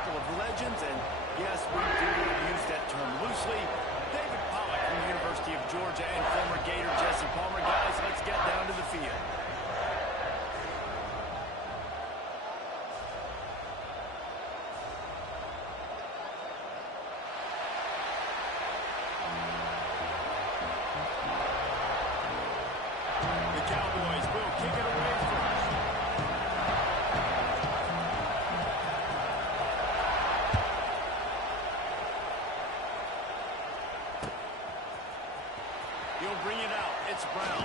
circle of legends, and yes, we do use that term loosely. David Pollock from the University of Georgia and former Gator Jesse Palmer. Guys, let's get down to the field. The Cowboys will kick it away first. He'll bring it out. It's Brown.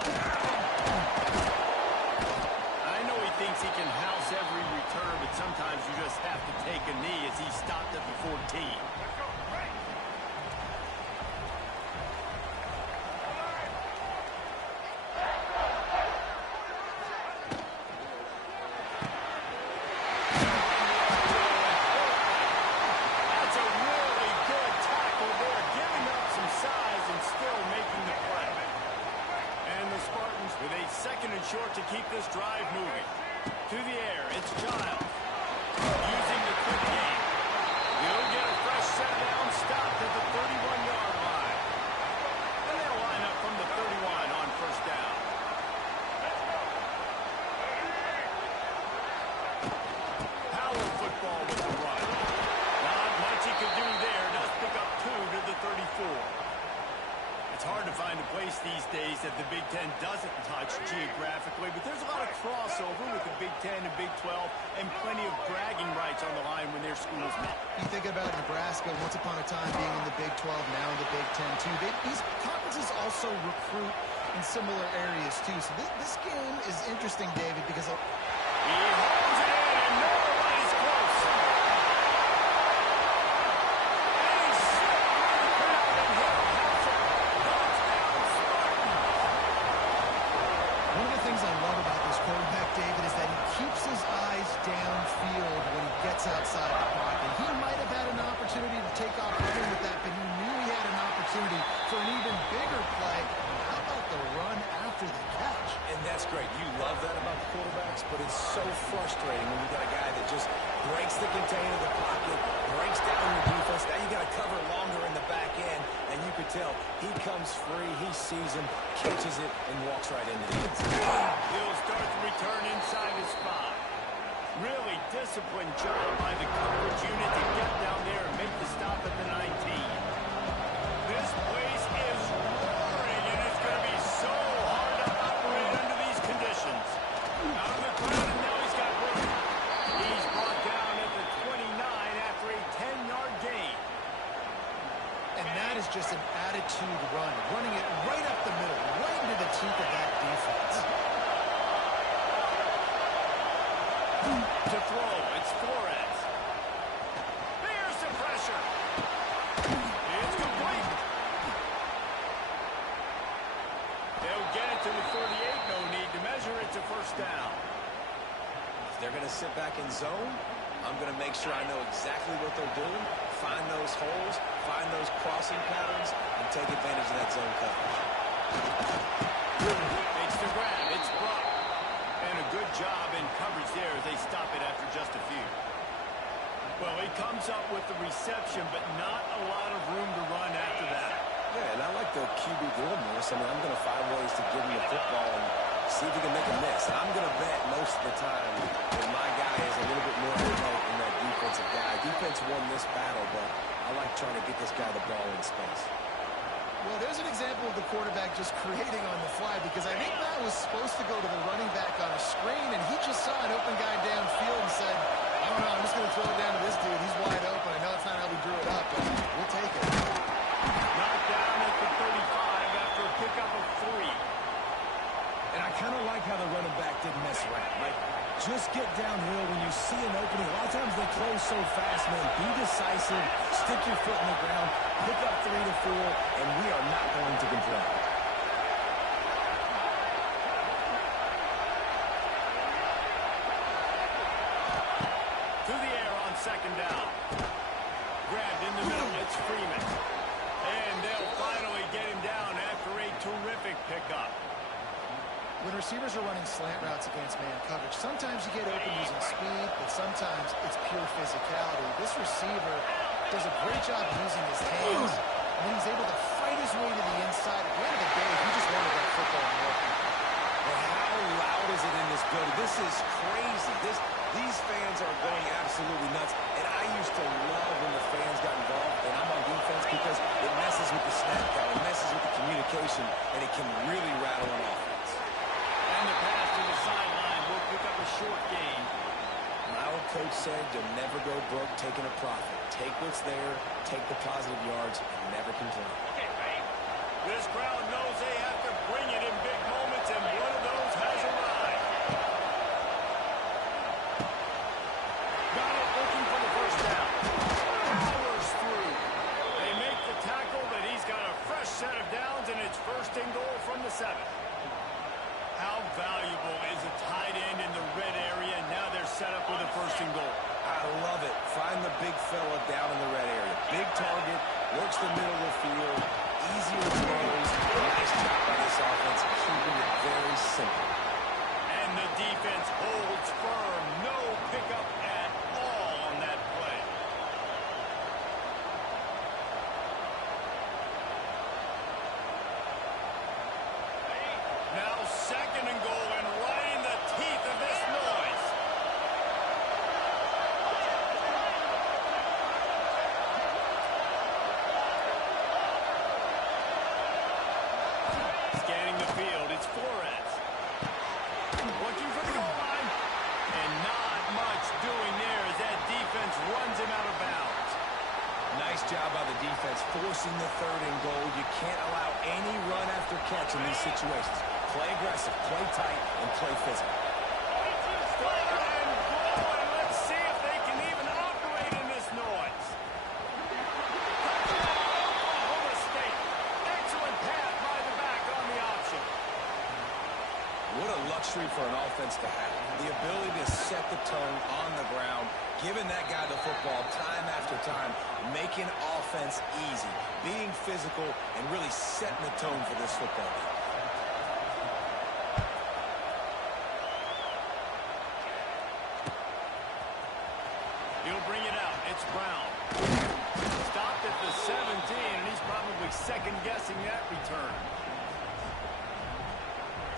I know he thinks he can house every return, but sometimes you just have to take a knee as he stopped at the 14. That's a really good tackle there, giving up some size and still making the play. And the Spartans with a second and short to keep this drive moving. To the air, it's Giles. Using the quick game. He'll get a fresh set down, stopped at the 31-yard line. And they'll line up from the 31 on first down. Power football with the run. Not much he could do there. Does pick up 2 to the 34. It's hard to find a place these days that the Big Ten doesn't touch geographically, but there's a lot of crossover with the Big Ten and Big 12 and plenty of bragging rights on the line when their schools meet. You think about Nebraska once upon a time being in the Big 12, now in the Big 10 too. These conferences also recruit in similar areas too. So this game is interesting, David, because he holds it in and nobody's close. And he's slipped through the crowd and he'll have it. Touchdown, Spartans. one of the things I love about this quarterback, David, is that he keeps his eyes downfield when he gets outside the pocket. He might have had an opportunity to take off running with that, but he knew he had an opportunity for an even bigger play. How about the run after the catch? And that's great. You love that about the quarterbacks, but it's so frustrating when you got a guy that just breaks the container, the pocket, breaks down your defense. Now you got to cover longer in the back end, and you could tell he comes free, he sees him, catches it, and walks right into the end zone. He'll start the return inside his 5. Really disciplined job by the coverage unit to get down there and make the stop at the 19. This place is roaring, and it's going to be so hard to operate under these conditions. Out of the crowd, and now he's got room. He's brought down at the 29 after a 10-yard gain. And that is just an attitude run, running it right up the middle, right into the teeth of that defense. To throw, it's Flores. There's the pressure. It's complete. They'll get it to the 38. No need to measure. It's a first down. If they're going to sit back in zone, I'm going to make sure I know exactly what they're doing, find those holes, find those crossing patterns, and take advantage of that zone coverage. Makes the grab. It's Brock. And a good job in coverage there as they stop it after just a few. Well, he comes up with the reception, but not a lot of room to run after that. Yeah, and I like the QB doing this. I mean, I'm going to find ways to give him the football and see if he can make a miss. I'm going to bet most of the time that my guy is a little bit more athletic than that defensive guy. Defense won this battle, but I like trying to get this guy the ball in space. Well, there's an example of the quarterback just creating on the fly, because I think that was supposed to go to the running back on a screen, and he just saw an open guy downfield and said, I don't know, I'm just going to throw it down to this dude. He's wide open. I know it's not how we drew it up, but we'll take it. Knocked down at the 35 after a pickup of 3. And I kind of like how the running back didn't mess around. Like, just get downhill when you see an opening. A lot of times they close so fast, man. Be decisive, stick your foot in the ground, pick up 3 to 4, and we are not going to complain. To the air on second down. Grabbed in the middle, it's Freeman. And they'll finally get him down after a terrific pickup. When receivers are running slant routes against man coverage, sometimes you get open using speed, but sometimes it's pure physicality. This receiver does a great job using his hands, and then he's able to fight his way to the inside. At the end of the day, he just wanted that football in work. And how loud is it in this building? This is crazy. These fans are going absolutely nuts. And I used to love when the fans got involved, and I'm on defense because it messes with the snap count, it messes with the communication, and it can really rattle an offense. And the pass to the sideline will pick up a short gain. My old coach said you'll never go broke taking a profit. Take what's there, take the positive yards, and never complain. This crowd knows they have to bring it in big moments, and one of those has arrived. Got it, looking for the first down. Powers through. They make the tackle, but he's got a fresh set of downs, and it's first and goal from the 7. How valuable is a tight end in the red area? Now they're set up with a first and goal. I love it. Find the big fella down in the red area. Big target, works the middle of the field, easier throws. Nice job by this offense, keeping it very simple. And the defense holds firm. No pickup at all on that play. Now second and goal, and right in the teeth of this noise. Scanning the field, it's Flores. Looking for the goal line. And not much doing there as that defense runs him out of bounds. Nice job by the defense, forcing the third and goal. You can't allow any run after catch in these situations. Play aggressive, play tight, and play physical. Third and goal, and let's see if they can even operate in this noise. Oklahoma State. Excellent pass by the back on the option. What a luxury for an offense to have. The ability to set the tone on the ground, giving that guy the football time after time, making offense easy, being physical, and really setting the tone for this football game. He'll bring it out. It's Brown. Stopped at the 17, and he's probably second-guessing that return.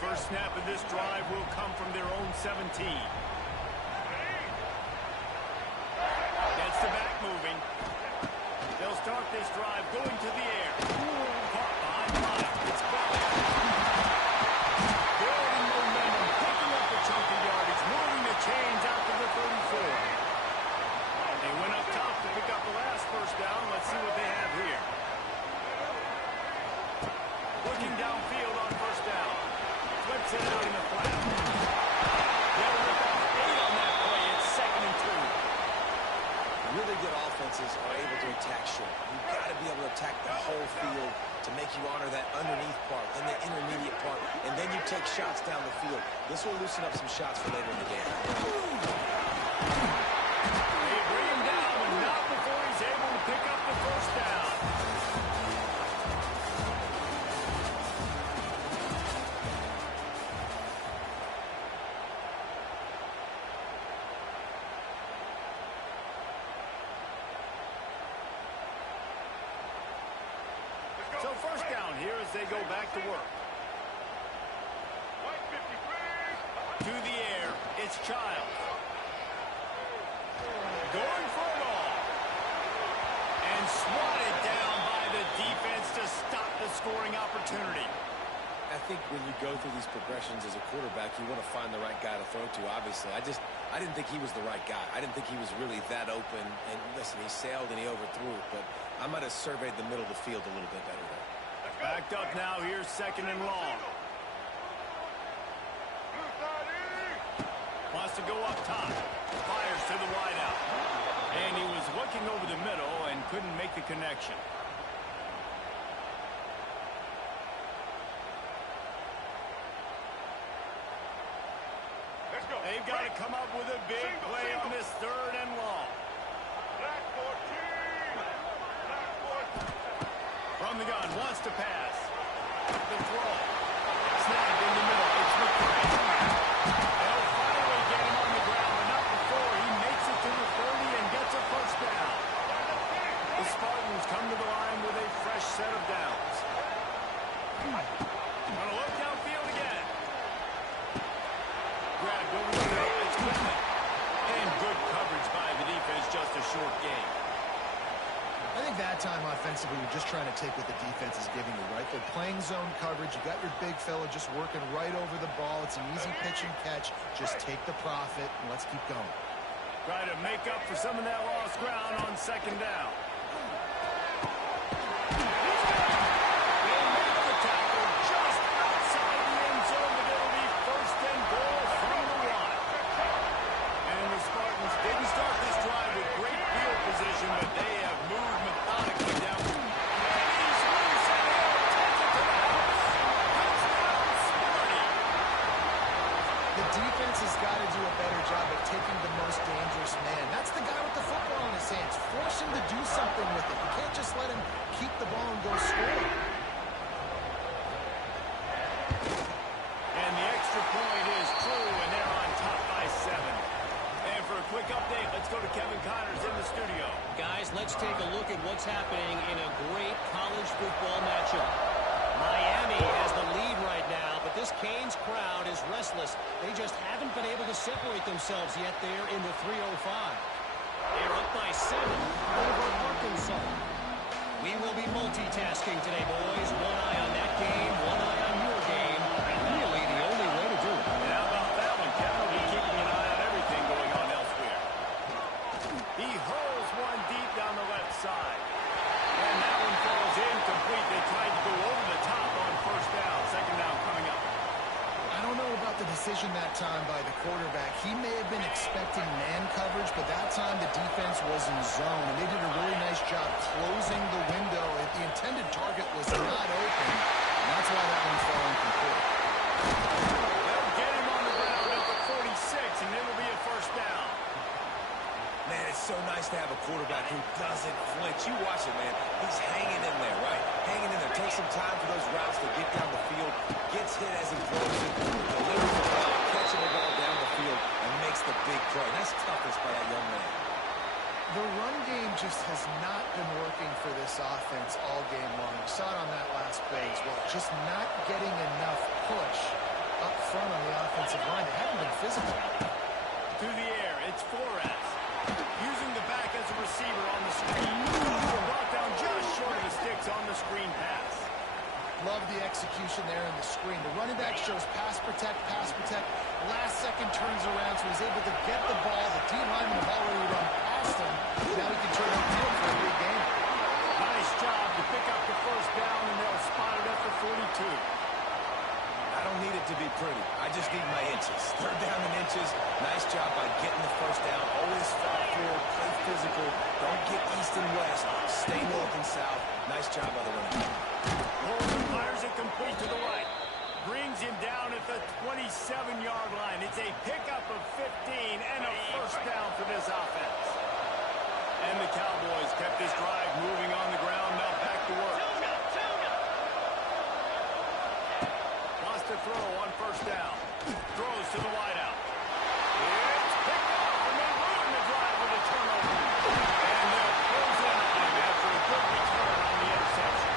First snap of this drive will come from their own 17. Gets the back moving. They'll start this drive going to the air. Caught behind line. It's Bell. Building momentum, picking up the chunk of yardage, moving the chains out to the 34. They went up top to pick up the last first down. Let's see what they have here. Looking downfield on first down. Flips it out in the flat. They'll rip off 8 on that play. It's 2nd and 2. Really good offenses are able to attack short. You've got to be able to attack the whole field to make you honor that underneath part, then the intermediate part, and then you take shots down the field. This will loosen up some shots for later in the game. They bring him down, but not before he's able to pick up the first down. So first down here as they go back to work. To the air, it's Child. Going for it all. And swatted down by the defense to stop the scoring opportunity. I think when you go through these progressions as a quarterback, you want to find the right guy to throw to, obviously. I didn't think he was the right guy. I didn't think he was really that open. And listen, he sailed and he overthrew it, but I might have surveyed the middle of the field a little bit better there. Backed up now, here's 2nd and long. Wants to go up top. Fires to the wideout. And he was looking over the middle and couldn't make the connection. They've got to come up with a big play on this 3rd and long. From the gun, wants to pass. The throw. Snapped in the middle. It's McCoy. come to the line with a fresh set of downs. Gonna look downfield again. Grabbed over the middle. It's Whitman. And good coverage by the defense, just a short game. I think that time offensively, you're just trying to take what the defense is giving you, right? They're playing zone coverage. You got your big fella just working right over the ball. It's an easy pitch and catch. Just take the profit, and let's keep going. Try to make up for some of that lost ground on second down. They make the tackle just outside the end zone, but it'll be first and goal from the one. And the Spartans didn't start this drive with great field position, but they have moved methodically down. And he's loose, and he'll take it to the house. Touchdown, Sparty. The defense has got to do a better job of taking the most dangerous man. That's the guy with the football in his hands. Force him to do something with it. You can't just let him keep the ball and go score. And the extra point is true, and they're on top by 7. And for a quick update, let's go to Kevin Connors in the studio. Guys, let's take a look at what's happening in a great college football matchup. Miami has the lead right now, but this Canes crowd is restless. They just haven't been able to separate themselves yet there in the 305. They're up by 7 over Arkansas. We will be multitasking today, boys. One eye on that game, one eye on your game. Really the only way to do it. And how about that one, Kevin? We'll be keeping an eye on everything going on elsewhere. He hurls one deep down the left side. And that one falls incomplete. They tried to go over the top on first down. Second down coming up. I don't know about the decision that time by the quarterback. He may have been expecting man coverage, but that time the defense was in zone, and they did a really nice job closing the window. The intended target was not open, and that's why that one fell incomplete. They'll get him on the ground at the 46, and it'll be a first down. Man, it's so nice to have a quarterback who doesn't flinch. You watch it, man. He's hanging in there, right? Hanging in there. Takes some time for those routes to get down the field. Gets hit as he throws it. Delivers the ball, catching the ball down the field, and makes the big play. That's toughness by that young man. The run game just has not been working for this offense all game long. We saw it on that last play as well. Just not getting enough push up front on the offensive line. They haven't been physical. To the air, it's Flores. Using the back as a receiver on the screen. Brought down just short of the sticks on the screen pass. Love the execution there in the screen. The running back shows pass protect, pass protect. Last second turns around, so he's able to get the ball. The D lineman have already run past him. Now he can turn up field for a big game. Nice job to pick up the first down, and they'll spot it at the 42. I don't need it to be pretty. I just need my inches. Third down in inches. Nice job by getting the first down. Always fight forward, play physical. Don't get east and west. Stay north and south. Nice job by the running back. Holden fires it complete to the right. Brings him down at the 27-yard line. It's a pickup of 15 and a first down for this offense. And the Cowboys kept this drive moving on the ground. Now back to work. To throw on first down. Throws to the wideout. It's picked off, and they ruin the drive with a turnover. And they'll close in on him after a good return on the interception.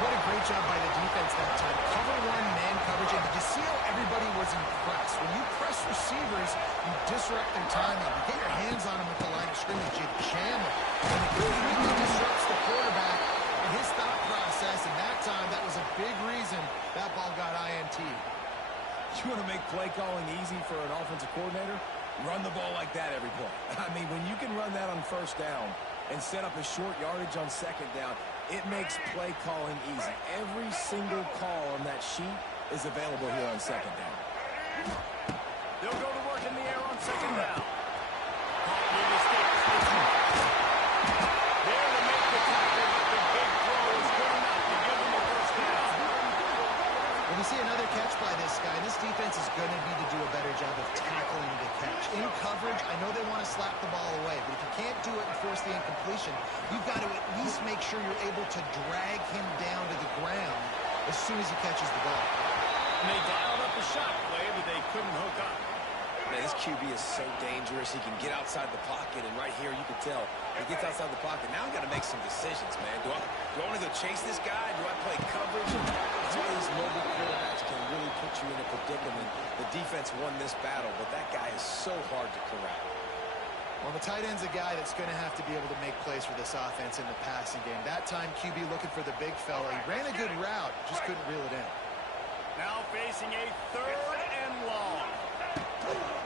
What a great job by the defense that time. Cover one, man coverage, and did you see how everybody was impressed? When you press receivers, you disrupt their timing. You get your hands on them at the line of scrimmage, you jam them. And it completely disrupts the quarterback and his thought process, and that time, that was a big reason that ball got INT. You want to make play calling easy for an offensive coordinator? Run the ball like that every play. I mean, when you can run that on first down and set up a short yardage on second down, it makes play calling easy. Every single call on that sheet is available here on second down. They'll go to work in the air on second down. Caught near the sticks. There to make the tackle, but the big throw is good enough to give them a first down. When you see another catch by this guy, this defense is going to need to do a better job of tackling the catch. In coverage, I know they want to slap the ball away, but if you can't do it and force the incompletion, you've got to at least make sure you're able to drag him down to the ground as soon as he catches the ball. And they dialed up the shot play, but they couldn't hook up. Man, this QB is so dangerous. He can get outside the pocket, and right here you can tell he gets outside the pocket. Now I got to make some decisions, man. Do I want to go chase this guy? Do I play coverage? That's why these mobile quarterbacks can really put you in a predicament. The defense won this battle, but that guy is so hard to corral. Well, the tight end's a guy that's going to have to be able to make plays for this offense in the passing game. That time, QB looking for the big fella. He ran a good route, just couldn't reel it in. Now facing a 3rd and long.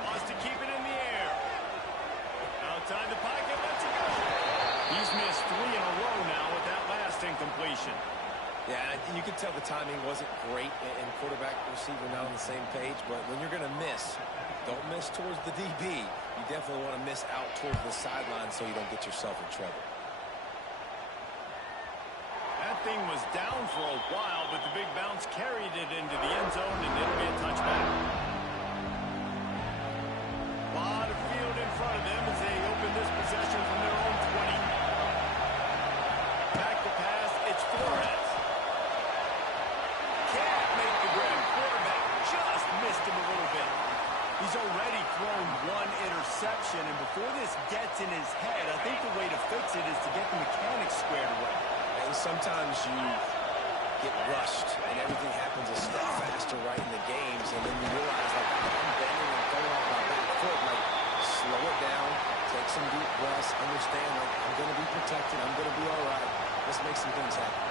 Wants to keep it in the air. Outside the pocket, lets it go. He's missed 3 in a row now with that last incompletion. Yeah, you can tell the timing wasn't great, and quarterback and receiver not on the same page, but when you're going to miss, don't miss towards the DB. You definitely want to miss out towards the sideline so you don't get yourself in trouble. That thing was down for a while, but the big bounce carried it into the end zone, and it'll be a touchback. A lot of field in front of them as they open this possession from their own 20. Back to pass, it's Flores. Can't make the grab. Quarterback just missed him a little bit. He's already thrown 1 interception, and before this gets in his head, I think the way to fix it is to get the mechanics squared away. And sometimes you get rushed, and everything happens a step faster right in the games, and then you realize, like, I'm bending and throwing off my back foot. Like, slow it down, take some deep breaths, understand, like, I'm going to be protected, I'm going to be all right. Let's make some things happen.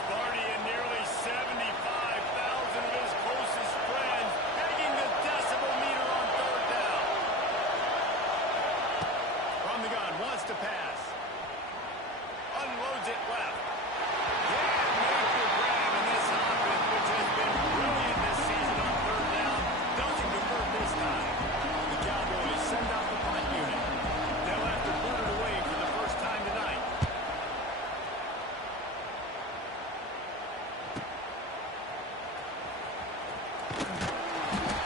Sparty and nearly 75,000 of his closest friends begging the decibel meter on 3rd down. From the gun, wants to pass. Unloads it left. Can't make the grab, and this offense, which has been brilliant this season on 3rd down, doesn't convert this time. The Cowboys send out the punt unit. They'll have to put it away for the first time tonight.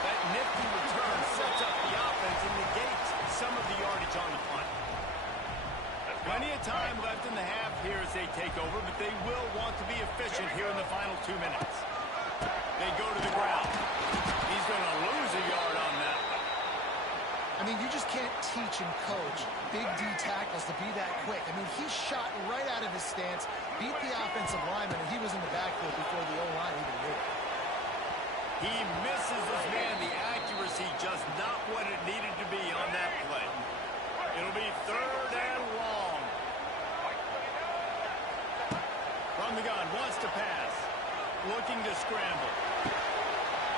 That nifty return sets up the offense and negates some of the yardage on the punt. Plenty of time left in the half here as they take over, but they will want to be efficient here in the final 2 minutes. They go to the ground. He's going to lose a yard on that one. I mean, you just can't teach and coach big D tackles to be that quick. I mean, he shot right out of his stance, beat the offensive lineman, and he was in the backfield before the O-line even knew it. He misses his man. The accuracy just not what it needed to be on that play. It'll be 3rd and long. From the gun, wants to pass. Looking to scramble.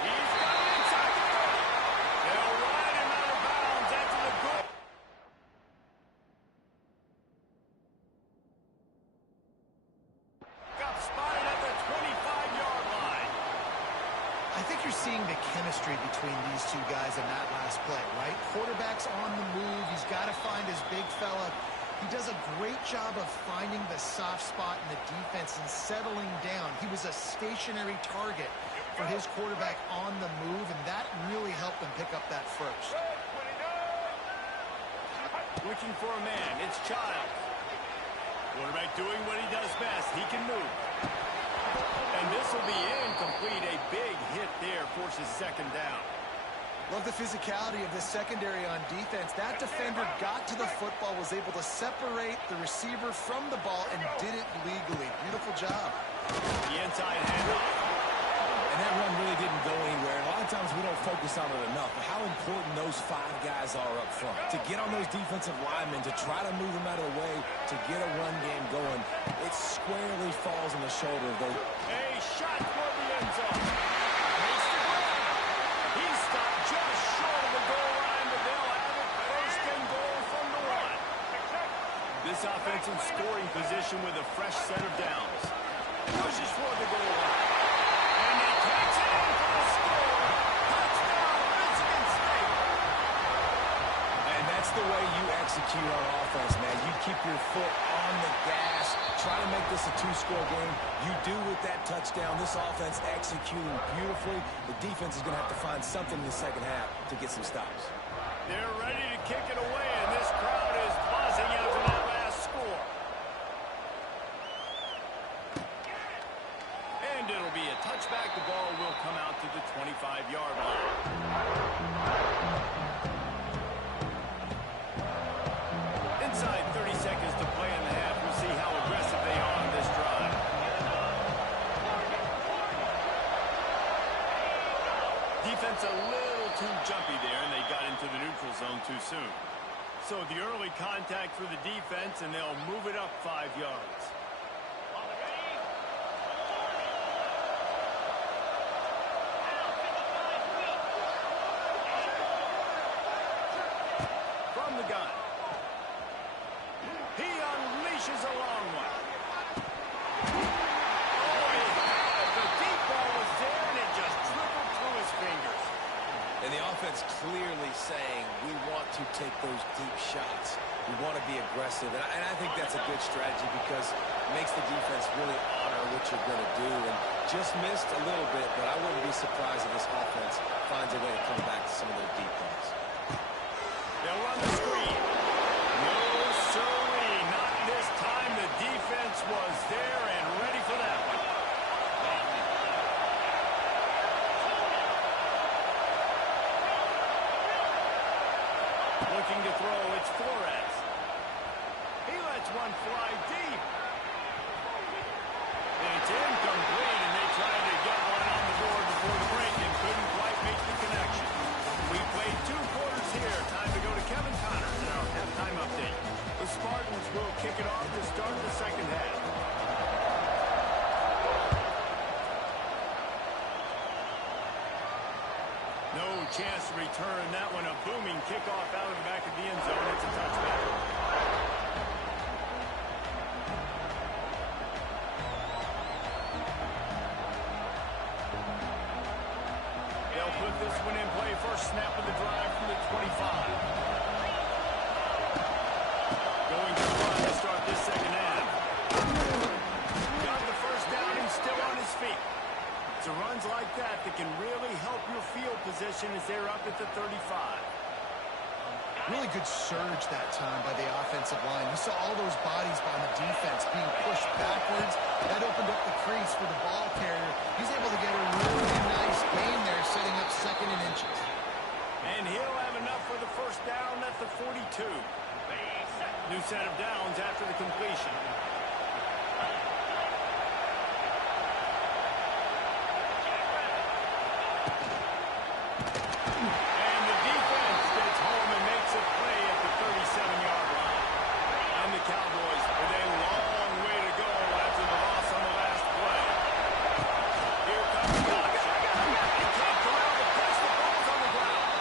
He's got it inside the 30. They'll ride him out of bounds after the goal. Got spotted at the 25-yard line. I think you're seeing the chemistry between these two guys in that last play, right? Quarterback's on the move. He's got to find his big fella. He does a great job of finding the soft spot in the defense and settling down. He was a stationary target for his quarterback on the move, and that really helped them pick up that first. Looking for a man. It's Childs. Quarterback doing what he does best. He can move. And this will be incomplete. A big hit there forces 2nd down. Love the physicality of this secondary on defense. That defender got to the football, was able to separate the receiver from the ball, and did it legally. Beautiful job. The inside handoff. And that run really didn't go anywhere. A lot of times we don't focus on it enough, but how important those 5 guys are up front. To get on those defensive linemen, to try to move them out of the way, to get a run game going, it squarely falls on the shoulder of those. A shot toward the end zone. Makes the grab. He's stopped just short of the goal line, but they'll have it 1st and goal from the 1. This offense in scoring position with a fresh set of downs. Pushes for the goal line. And he takes it in for the score. Touchdown, Michigan State. And that's the way you execute on offense, man. You keep your foot on the gas. Try to make this a 2-score game. You do with that touchdown. This offense executing beautifully. The defense is going to have to find something in the second half to get some stops. They're ready to kick it away, and this crowd is buzzing after that last score. And And it'll be a touchback. The ball will come out to the 25-yard line. Inside 30 seconds to play in the half. We'll see how aggressive they are on this drive. Defense a little too jumpy there, and they got into the neutral zone too soon. So the early contact for the defense, and they'll move it up 5 yards. From the gun. He unleashes a long one. Oh, he had it. The deep ball was there, and it just dribbled through his fingers. And the offense clearly saying, we want to take those deep shots. We want to be aggressive. And I think that's a good strategy because it makes the defense really honor what you're going to do. And just missed a little bit, but I wouldn't be surprised if this offense finds a way to come back to some of those deep balls. They'll run the screen. No, sirree. Not this time. The defense was there and ready for that one. Looking to throw, it's Flores. He lets one fly deep. It's incomplete, and they tried to get one on the board before the break and couldn't quite make the connection. We played 2 quarters here. Time to go to Kevin Connors in our halftime update. The Spartans will kick it off to start the second half. No chance to return that one. A booming kickoff out of the back of the end zone. It's a touchback. They'll put this one in play. First snap of the drive from the 25. Going to run to start this second half. Got the first down and still on his feet. It's runs like that that can really help your field position as they're up at the 35. Really good surge that time by the offensive line. You saw all those bodies by the defense being pushed backwards. That opened up the crease for the ball carrier. He's able to get a really nice gain there, setting up second and inches. And he'll have enough for the first down at the 42. New set of downs after the completion. And the defense gets home and makes a play at the 37-yard line. And the Cowboys with a long way to go after the loss on the last play. Here comes the option. He can't go out and press the ball's on the ground.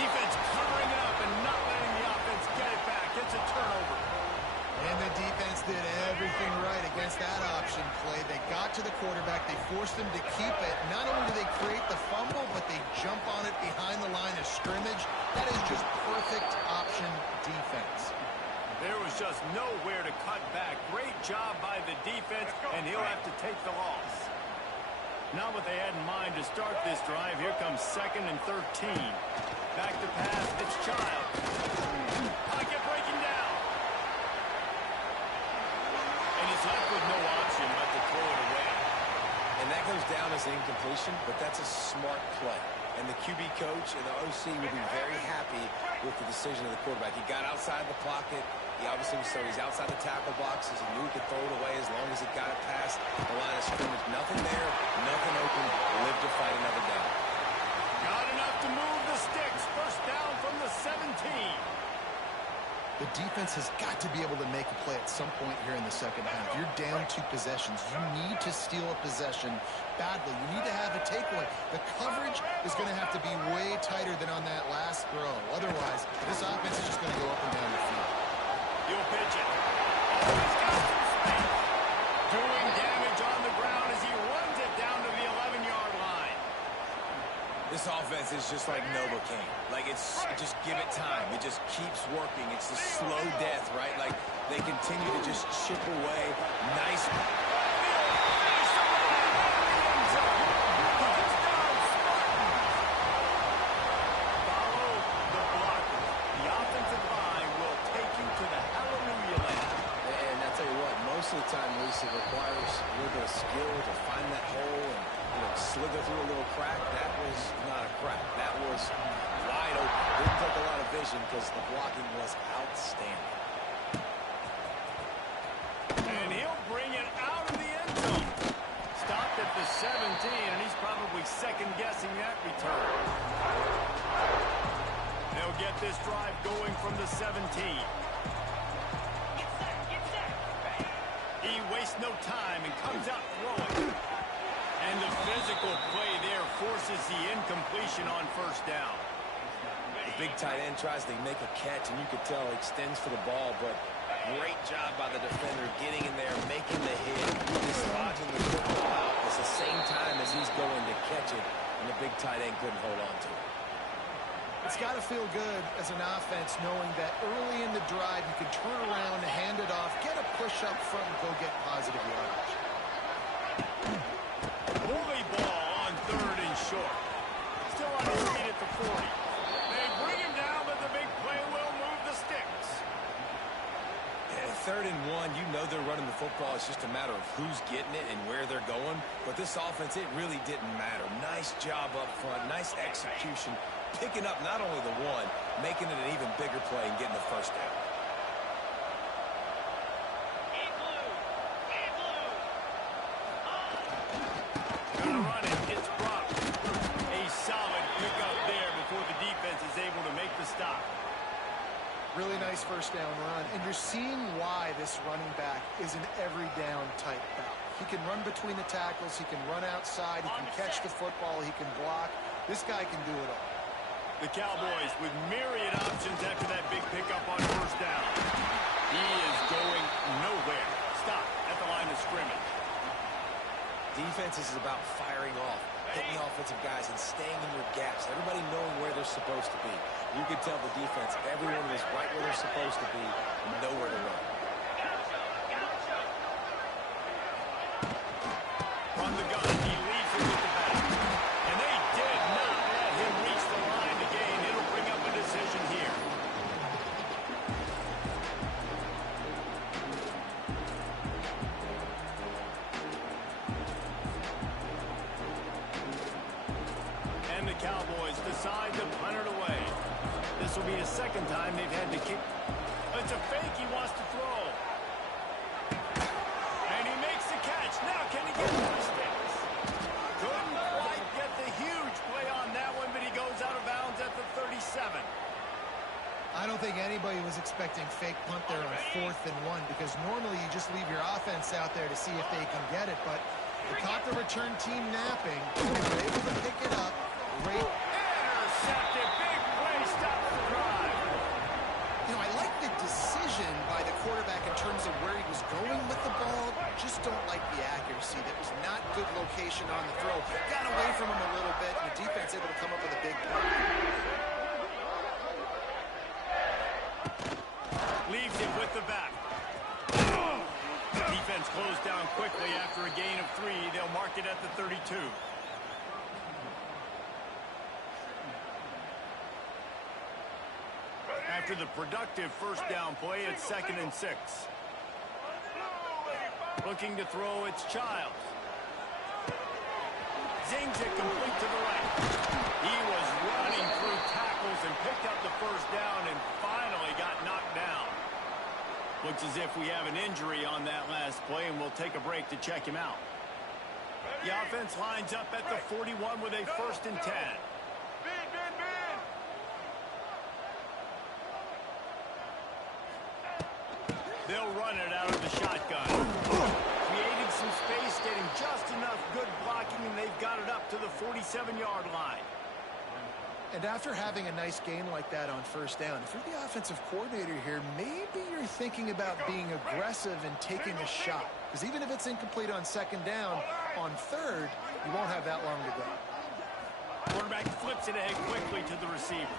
Defense covering it up and not letting the offense get it back. It's a turnover. And the defense did everything right against that option play. They got to the quarterback. They forced him to keep it. Not only do they create the fumble, but they jump on it behind the line of scrimmage. That is just perfect option defense. There was just nowhere to cut back. Great job by the defense, and he'll have to take the loss. Not what they had in mind to start this drive. Here comes 2nd and 13. Back to pass. It's Child. Pocket breaking down. And he's left with no option but to throw it away. And that goes down as an incompletion, but that's a smart play. And the QB coach and the OC will be very happy with the decision of the quarterback. He got outside the pocket. He obviously was so he's outside the tackle boxes. He knew he could throw it away as long as he got it past the line of scrimmage. Nothing there, nothing open. Live to fight another down. Got enough to move the sticks. First down from the 17. The defense has got to be able to make a play at some point here in the second half. You're down 2 possessions. You need to steal a possession badly. You need to have a takeaway. The coverage is going to have to be way tighter than on that last throw. Otherwise, this offense is just going to go up and down the field. You'll pitch it. Oh, he's got some space. Doing damage on the ground as he runs it down to the 11-yard line. This offense is just like Novocaine. Like, just give it time. It just keeps working. It's the slow death, right? Like, they continue to just chip away. Nice. Follow the blocker. The offensive line will take you to the hallelujah land. And I tell you what, most of the time, Lisa, requires a little bit of skill to find that hole and slither through a little crack. That was not a crack. That was wide open. Didn't take a lot of vision because the blocking was outstanding. And he'll bring it out of the end zone. Stopped at the 17, and he's probably second-guessing that return. They'll get this drive going from the 17. He wastes no time and comes out throwing. And the physical play there forces the incompletion on first down. The big tight end tries to make a catch, and you could tell he extends for the ball, but great job by the defender getting in there, making the hit, dislodging the football out. It's the same time as he's going to catch it, and the big tight end couldn't hold on to it. It's got to feel good as an offense knowing that early in the drive you can turn around, hand it off, get a push up front, and go get positive yardage. Bully ball on 3rd and short. Still on his feet at the 40. They bring him down, but the big play will move the sticks. Yeah, 3rd and 1, you know they're running the football. It's just a matter of who's getting it and where they're going. But this offense, it really didn't matter. Nice job up front, nice execution. Picking up not only the one, making it an even bigger play and getting the first down. Gonna run it. It's Brock. A solid pickup there before the defense is able to make the stop. Really nice first down run, and you're seeing why this running back is an every down type back. He can run between the tackles, he can run outside, he can catch the football, he can block. This guy can do it all. The Cowboys with myriad options after that big pickup on first down. He is going nowhere. Stop at the line of scrimmage. Defense is about firing off, hitting the offensive guys, and staying in your gaps. Everybody knowing where they're supposed to be. You can tell the defense, everyone is right where they're supposed to be, nowhere to run. From the gun, he leaves it with the back. And they did not let him reach the line to gain. It'll bring up a decision here. And the Cowboys decide to punt it away. This will be the second time they've had to kick. It's a fake he wants to throw. And he makes the catch. Now can he get to the sticks? Couldn't quite get the huge play on that one, but he goes out of bounds at the 37. I don't think anybody was expecting fake punt there on 4th and 1 because normally you just leave your offense out there to see if they can get it, but they caught the return team napping. They were able to pick it up. Great. Intercepted. Big play. Stops the drive. I like the decision by the quarterback in terms of where he was going with the ball. Just don't like the accuracy. That was not good location on the throw. Got away from him a little bit, and the defense able to come up with a big play. Leaves it with the back. Defense closed down quickly after a gain of 3. They'll mark it at the 32. After the productive first down play, it's 2nd and 6. Looking to throw, it's Childs. Zings it complete to the right. He was running through tackles and picked up the first down and finally got knocked down. Looks as if we have an injury on that last play, and we'll take a break to check him out. The offense lines up at the 41 with a 1st and 10. They'll run it out of the shotgun. Creating some space, getting just enough good blocking, and they've got it up to the 47-yard line. And after having a nice game like that on first down, if you're the offensive coordinator here, maybe you're thinking about being aggressive and taking a shot. Because even if it's incomplete on 2nd down, on 3rd, you won't have that long to go. Quarterback flips it ahead quickly to the receiver.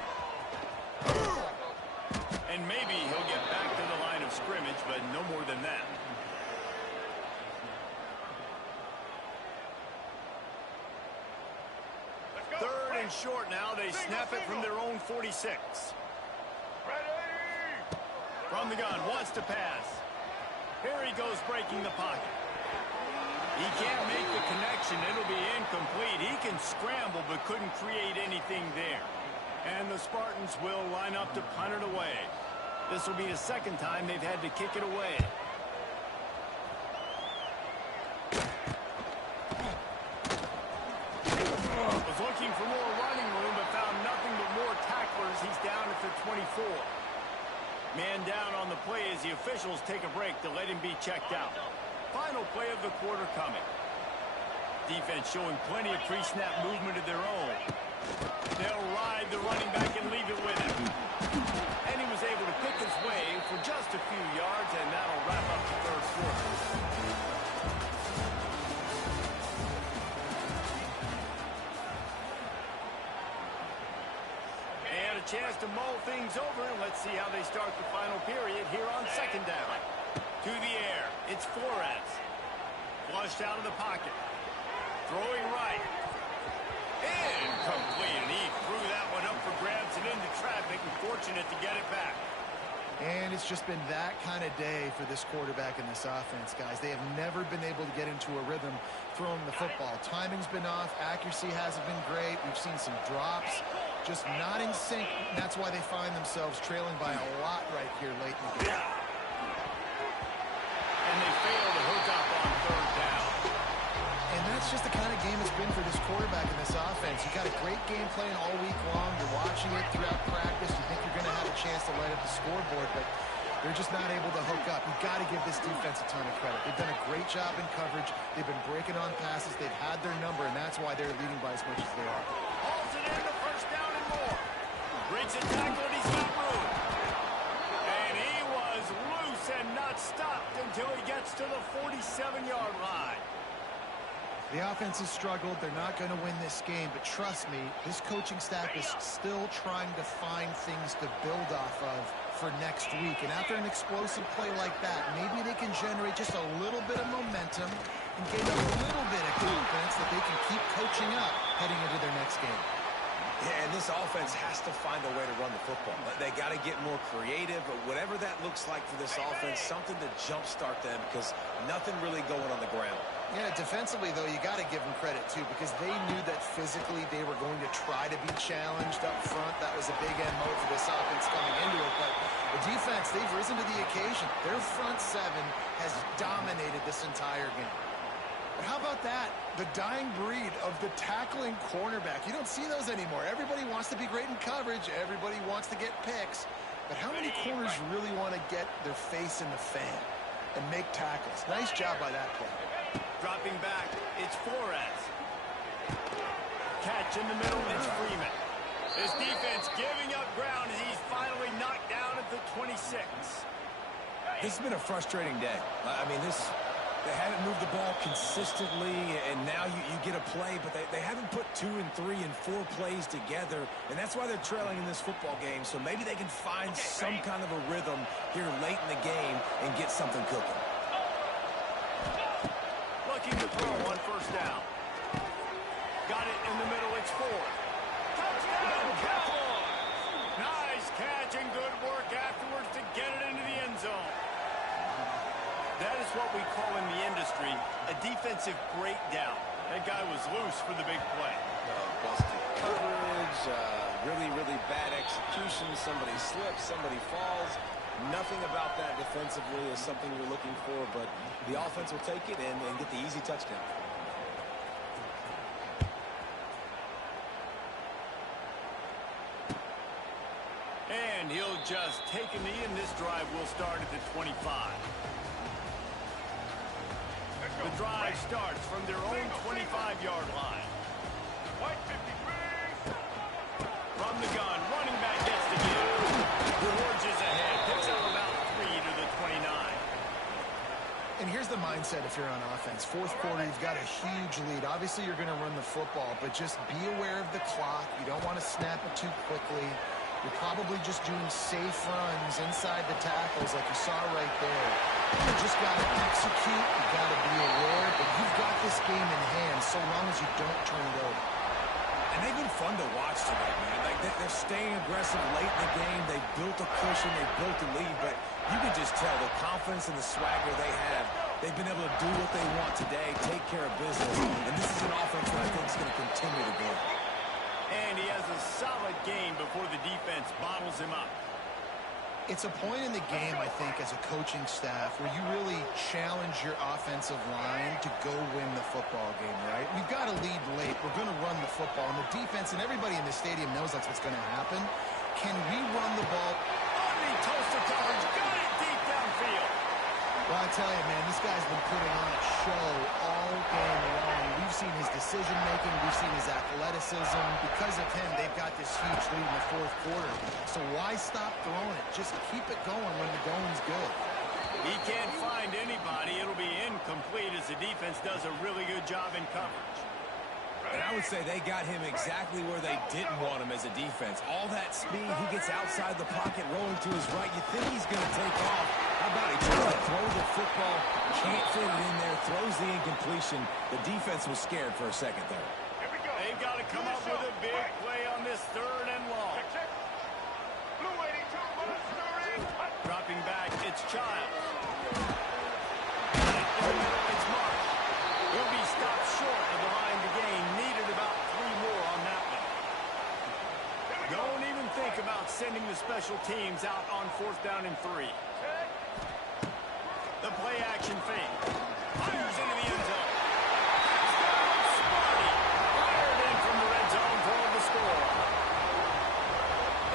And maybe he'll get back to the line of scrimmage, but no more than that. Third and short now. They snap it from their own 46. From the gun, wants to pass. Here he goes breaking the pocket. He can't make the connection. It'll be incomplete. He can scramble but couldn't create anything there. And the Spartans will line up to punt it away. This will be the second time they've had to kick it away. Was looking for more running room but found nothing but more tacklers. He's down at the 24. Man down on the play as the officials take a break to let him be checked out. Final play of the quarter coming. Defense showing plenty of pre-snap movement of their own. They'll ride the running back and leave it with him. And he was able to pick his way for just a few yards, and that'll wrap up the third quarter. And a chance to mull things over, and let's see how they start the final period here on second down. To the air, it's Flores. Flushed out of the pocket. Throwing right. Incomplete, and he threw that one up for grabs and into traffic, and fortunate to get it back. And it's just been that kind of day for this quarterback and this offense, guys. They have never been able to get into a rhythm throwing the football. Timing's been off. Accuracy hasn't been great. We've seen some drops. Just not in sync. That's why they find themselves trailing by a lot right here late in the game. And they fail to hook up on third down. And that's just the kind of game it's been for this quarterback and this offense. You've got a great game plan all week long. You're watching it throughout practice. You think you're going to have a chance to light up the scoreboard, but they're just not able to hook up. You've got to give this defense a ton of credit. They've done a great job in coverage. They've been breaking on passes. They've had their number, and that's why they're leading by as much as they are. Hauls it in the first down and more. Breaks a tackle, and he's got room. And he was loose and not stopped until he gets to the 47-yard line. The offense has struggled. They're not going to win this game, but trust me, this coaching staff is still trying to find things to build off of for next week. And after an explosive play like that, maybe they can generate just a little bit of momentum and gain a little bit of confidence that they can keep coaching up heading into their next game. Yeah, and this offense has to find a way to run the football. They got to get more creative, but whatever that looks like for this offense, something to jumpstart them because nothing really going on the ground. Yeah, defensively, though, you got to give them credit, too, because they knew that physically they were going to try to be challenged up front. That was a big MO for this offense coming into it. But the defense, they've risen to the occasion. Their front seven has dominated this entire game. But how about that? The dying breed of the tackling cornerback. You don't see those anymore. Everybody wants to be great in coverage. Everybody wants to get picks. But how many corners really want to get their face in the fan and make tackles? Nice job by that play. Dropping back, it's Flores. Catch in the middle, it's Freeman. This defense giving up ground as he's finally knocked down at the 26. This has been a frustrating day. I mean, they haven't moved the ball consistently, and now you get a play, but they haven't put 2 and 3 and 4 plays together, and that's why they're trailing in this football game. So maybe they can find some kind of a rhythm here late in the game and get something cooking. Looking to throw on first down. Got it in the middle, it's Ford. Touchdown, Cowboys! Nice catch and good work afterwards to get it into the end zone. That is what we call in the industry a defensive breakdown. That guy was loose for the big play. Busted coverage, really, really bad execution. Somebody slips, somebody falls. Nothing about that defensively is something you're looking for, but the offense will take it and get the easy touchdown. And he'll just take a knee, and this drive will start at the 25. The drive starts from their own 25-yard line. From the gun, running back gets the give. Forges ahead, picks up about 3 to the 29. And here's the mindset if you're on offense. Fourth quarter, you've got a huge lead. Obviously, you're going to run the football, but just be aware of the clock. You don't want to snap it too quickly. You're probably just doing safe runs inside the tackles like you saw right there. You just got to execute. You got to be aware, but you've got this game in hand so long as you don't turn it over. And they've been fun to watch today, man. Like they're staying aggressive late in the game. They built a cushion, they built a lead, but you can just tell the confidence and the swagger they have They've been able to do what they want today, take care of business, and this is an offense that I think is going to continue to grow. And he has a solid game before the defense bottles him up. It's a point in the game, I think, as a coaching staff where you really challenge your offensive line to go win the football game, right? We've got to lead late. We're going to run the football. And the defense and everybody in the stadium knows that's what's going to happen. Can we run the ball? Underneath toaster coverage, got it deep downfield. Well, I tell you, man, this guy's been putting on a show all game long. We've seen his decision-making. We've seen his athleticism. Because of him, they've got this huge lead in the fourth quarter. So why stop throwing it? Just keep it going when the going's good. He can't find anybody. It'll be incomplete as the defense does a really good job in coverage. And I would say they got him exactly where they didn't want him as a defense. All that speed, he gets outside the pocket, rolling to his right. You think he's going to take off. How about he tries to throw the football, can't fit it in there, throws the incompletion. The defense was scared for a second there. They've got to come up with a big play on this third and long. Dropping back, it's Childs. It's Marsh. He'll be stopped short of the line to gain. Needed about 3 more on that one. Don't even think about sending the special teams out on 4th down and 3. The play action fake. Fires into the end zone. Smarty. Fired in from the red zone for the score.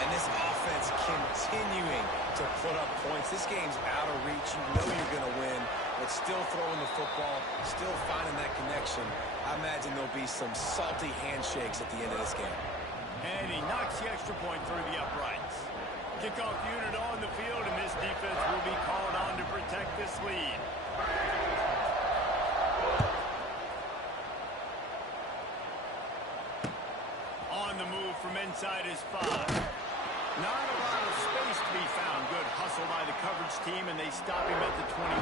And this offense continuing to put up points. This game's out of reach. You know you're going to win, but still throwing the football, still finding that connection. I imagine there'll be some salty handshakes at the end of this game. And he knocks the extra point through the uprights. Kickoff unit on the field, and this defense will be called on to protect this lead. On the move from inside his 5. Not a lot of space to be found. Good hustle by the coverage team, and they stop him at the 21.